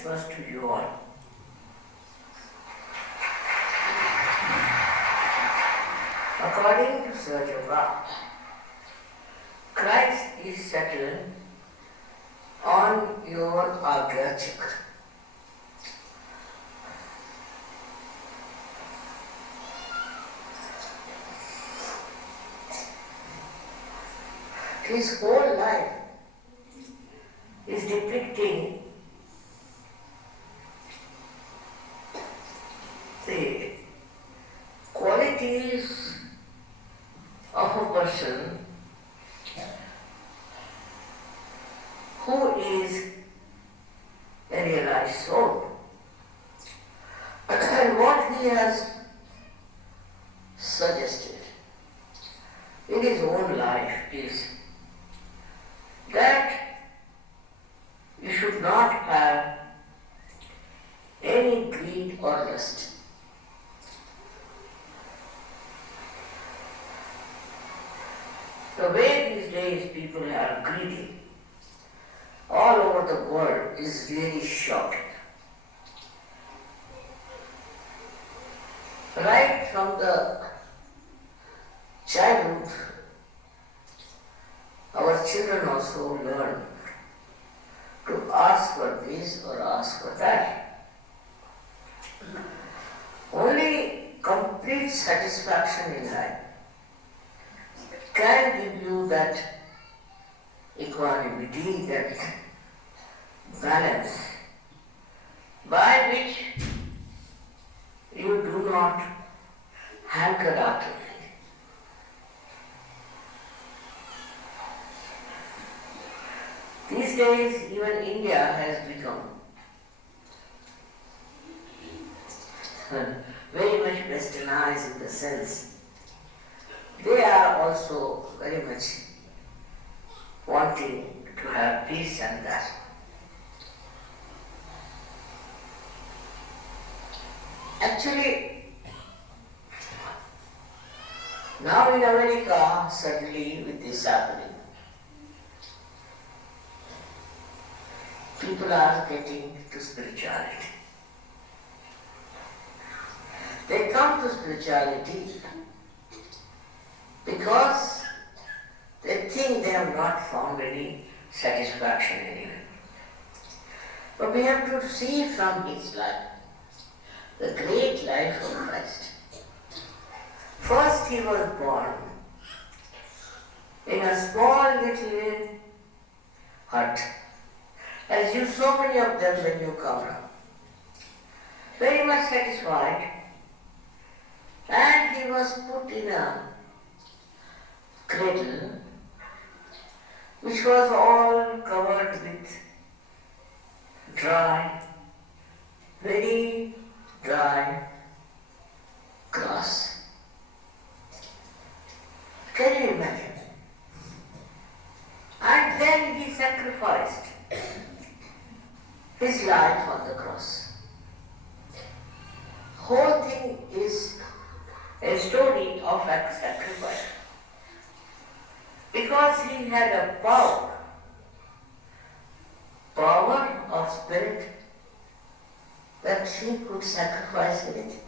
Christmas to you all. According to Sahaja, Christ is settled on your Agya Chakra. His whole life is depicting the qualities of a person who is a realized soul. And what he has suggested in his own life is that you should not have any greed or lust. The way these days people are greedy all over the world is really shocking. Right from the childhood, our children also learn to ask for this or ask for that. Only complete satisfaction in life can give you that equanimity, that balance, by which you do not hanker after it. These days, even India has become very much westernized in the sense they are also very much wanting to have peace and that. Actually, now in America, suddenly with this happening, people are getting to spirituality. They come to spirituality because they think they have not found any satisfaction anywhere. But we have to see from his life, the great life of Christ. First he was born in a small little hut, as you so many of them when you come now. Very much satisfied, and he was put in a cradle which was all covered with dry, very dry grass. Can you imagine? And then he sacrificed his life on the cross. Whole thing is a story of sacrifice. Because he had a power of spirit that he could sacrifice anything.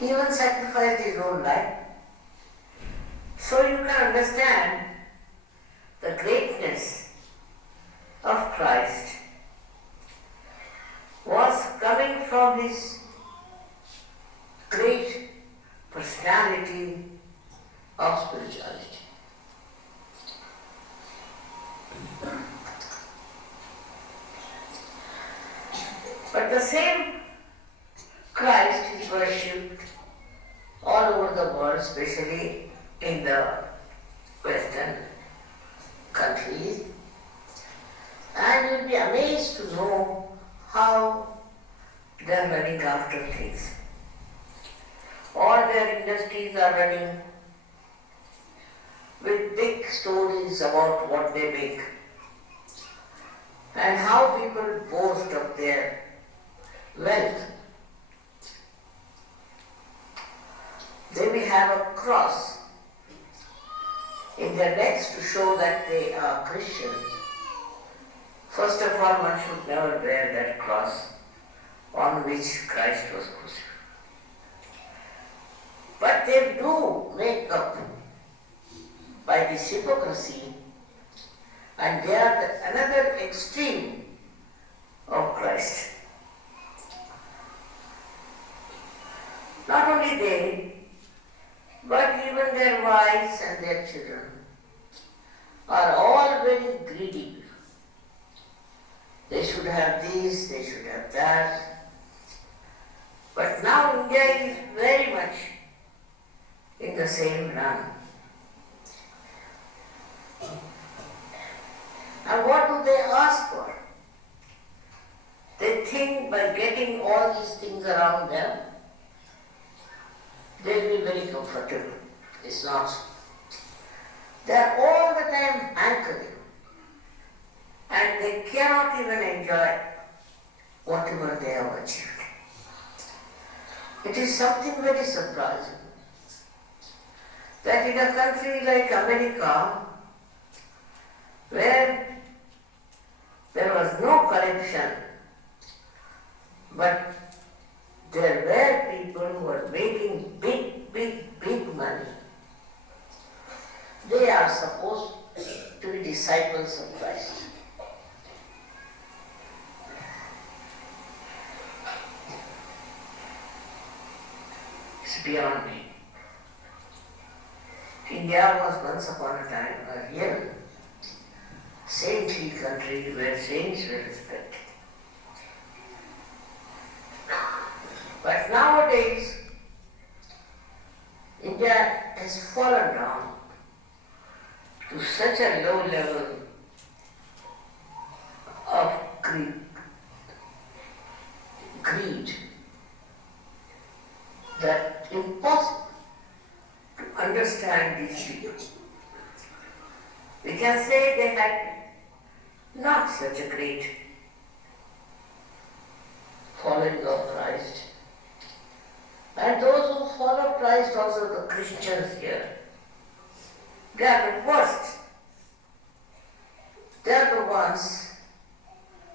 He even sacrificed his own life. So you can understand the greatness of Christ was coming from his great personality of spirituality. But the same Christ is worshipped all over the world, especially in the Western countries. And you'll be amazed to know how they're running after things. All their industries are running with big stories about what they make and how people boast of their wealth. They may have a cross in their necks to show that they are Christians. First of all, one should never wear that cross on which Christ was crucified. But they do make up by this hypocrisy, and they are another extreme of Christ. Not only they, but even their wives and their children are all very greedy. They should have this, they should have that. But now India is very much in the same run. And what do they ask for? They think by getting all these things around them, they'll be very comfortable. It's not. They are all the time hankering, and they cannot even enjoy whatever they have achieved. It is something very surprising that in a country like America, where there was no corruption, but there were people who were making big money, they are supposed to be disciples of Christ. It's beyond me. India was once upon a time a real saintly country where saints were respected. But nowadays, India has fallen down to such a low level of greed that impossible to understand these people. We can say they had not such a great following of Christ. And those who follow Christ, also the Christians here, they are the worst. They are the ones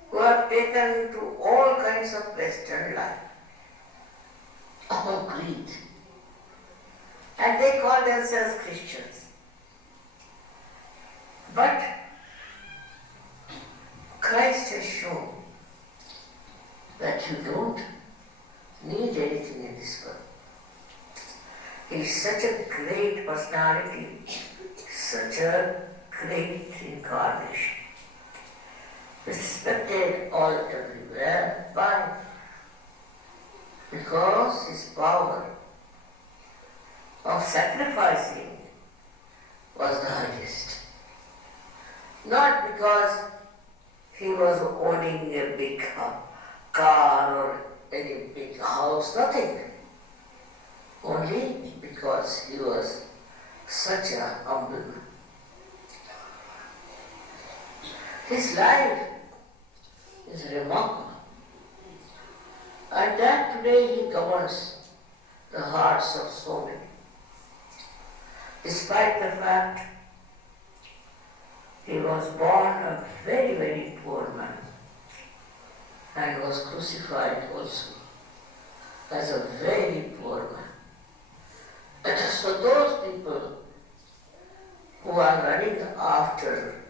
who are taken to all kinds of Western life, of greed. And they call themselves Christians. But Christ has shown that you don't need anything in this world. He is such a great personality, such a great incarnation, respected all everywhere. Why? Because his power of sacrificing was the highest. Not because he was owning a big car or any big house, nothing. Only because he was such a humble man. His life is remarkable. And that today he governs the hearts of so many. Despite the fact he was born a very, very poor man and was crucified also as a very poor man. So those people who are running after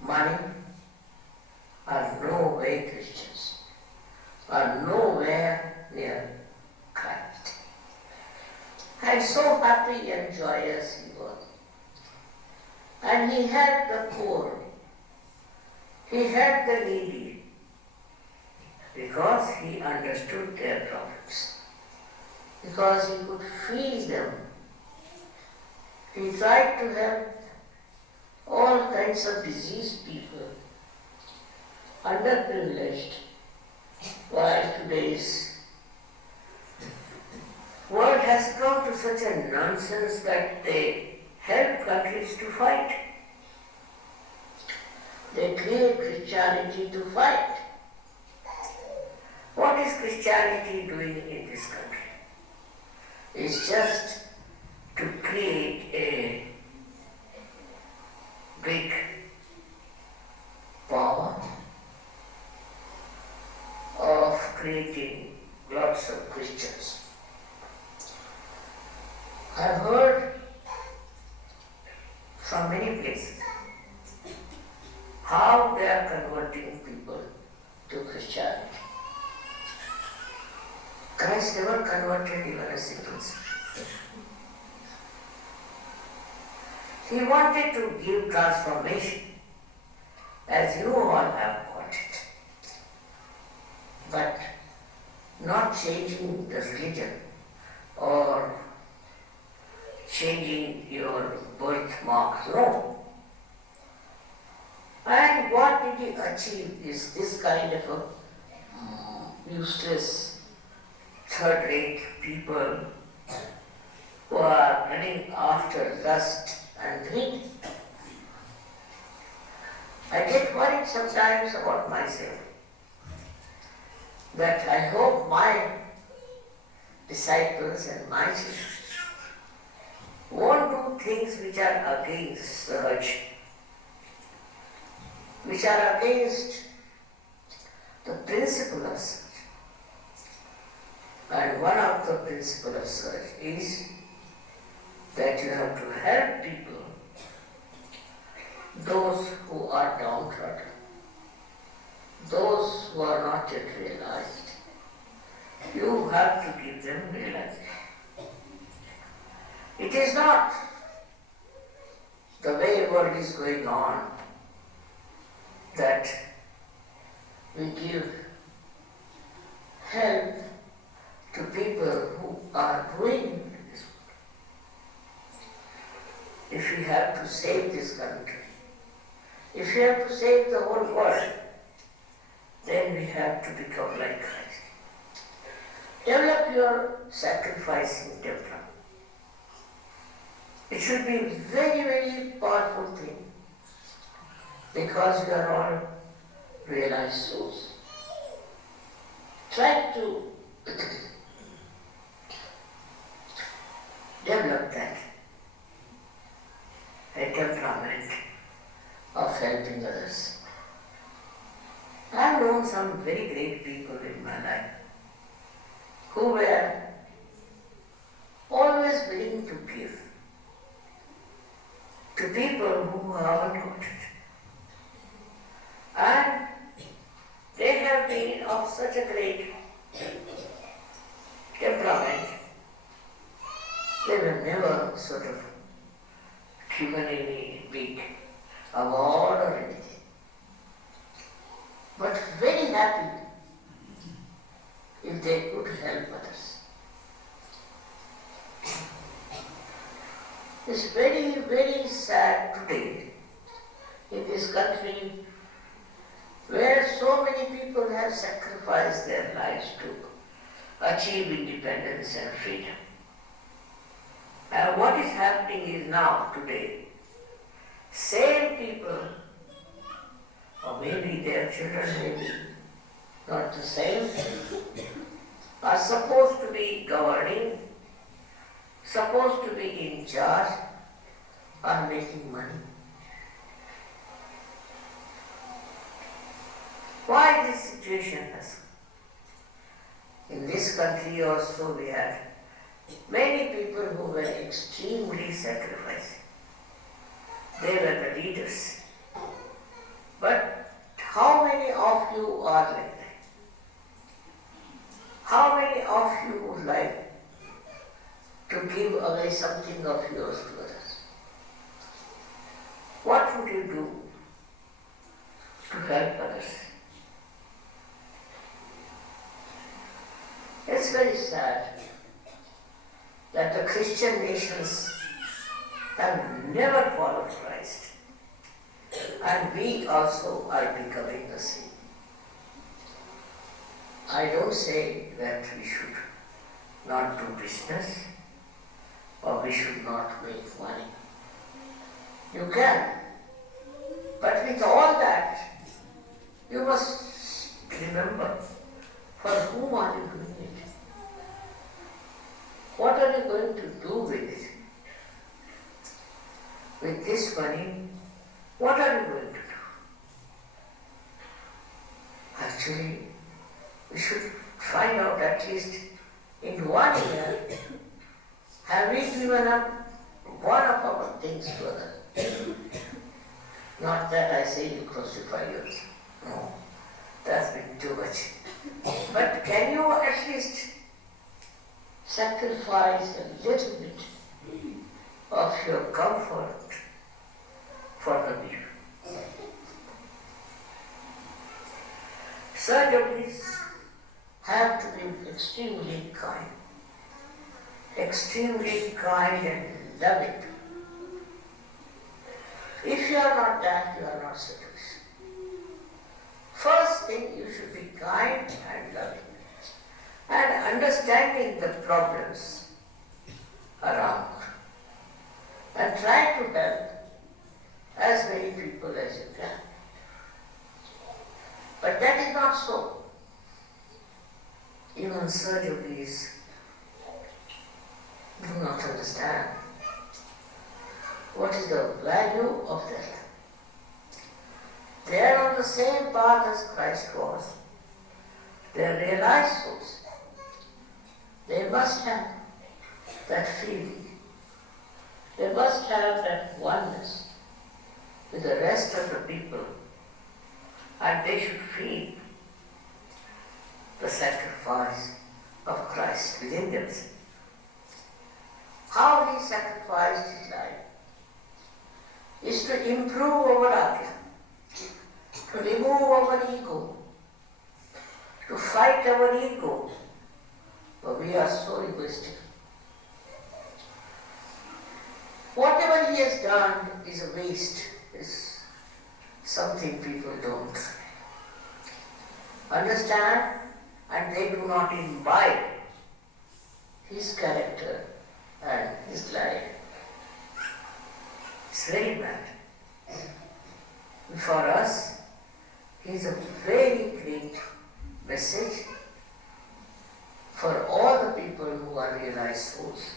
money are no way Christians, are nowhere near Christ. And so happy and joyous he was. And he helped the poor, he helped the needy, because he understood their problems, because he could feel them. He tried to help all kinds of diseased people, underprivileged, while today's world has come to such a nonsense that they help countries to fight. They create Christianity to fight. What is Christianity doing in this country? It's just to create a big power He wanted to give transformation, as you all have got it, but not changing the religion or changing your birthmark, no. And what did he achieve is this kind of a useless, third-rate people who are running after lust and greed. I get worried sometimes about myself, that I hope my disciples and my children won't do things which are against the urge, which are against the principle of search. And one of the principles of search is that you have to help people, those who are downtrodden, those who are not yet realized. You have to give them realization. It is not the way the world is going on that we give help to people who are ruining this world. If we have to save this country, if we have to save the whole world, then we have to become like Christ. Develop your sacrificing temperament. It should be a very, very powerful thing, because we are all realized souls. Try to develop that, a temperament of helping others. I have known some very great people in my life who were always willing to give to people who haven't got it. And they have been of such a great temperament, they were never sort of given any big award or anything, but very happy if they could help others. It's very, very sad today in this country where so many people have sacrificed their lives to achieve independence and freedom. And what is happening is now, today, same people, or maybe their children, maybe not the same, are supposed to be governing, supposed to be in charge, are making money. Why this situation has come? In this country also we had many people who were extremely sacrificing. They were the leaders. But how many of you are like that? How many of you would like to give away something of yours to others? What would you do to help others? It's very sad that the Christian nations have never followed Christ, and we also are becoming the same. I don't say that we should not do business or we should not make money. You can, but with all that, you must remember, for whom are you doing it? What are you going to do with it? With this money, what are you going to do? Actually, we should find out at least in 1 year, have we given up one of our things to others? Not that I say you crucify yourself. No, that's been too much. But can you at least sacrifice a little bit of your comfort for the people. Such yogis have to be extremely kind and loving. If you are not that, you are not sadhus. First thing, you should be kind and loving and understanding the problems around and try to help as many people as you can. But that is not so. Even surgeries do not understand what is the value of that. They are on the same path as Christ was. They are realized souls. They must have that feeling. They must have that oneness with the rest of the people, and they should feel the sacrifice of Christ within themselves. How he sacrificed his life is to improve our agya, to remove our ego, to fight our ego, but we are so egoistic. Whatever he has done is a waste, is something people don't understand, and they do not imbibe his character and his life. It's very bad. For us, he is a very great message for all the people who are realized souls.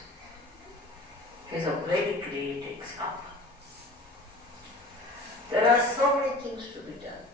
He is a very great example. There are so many things to be done.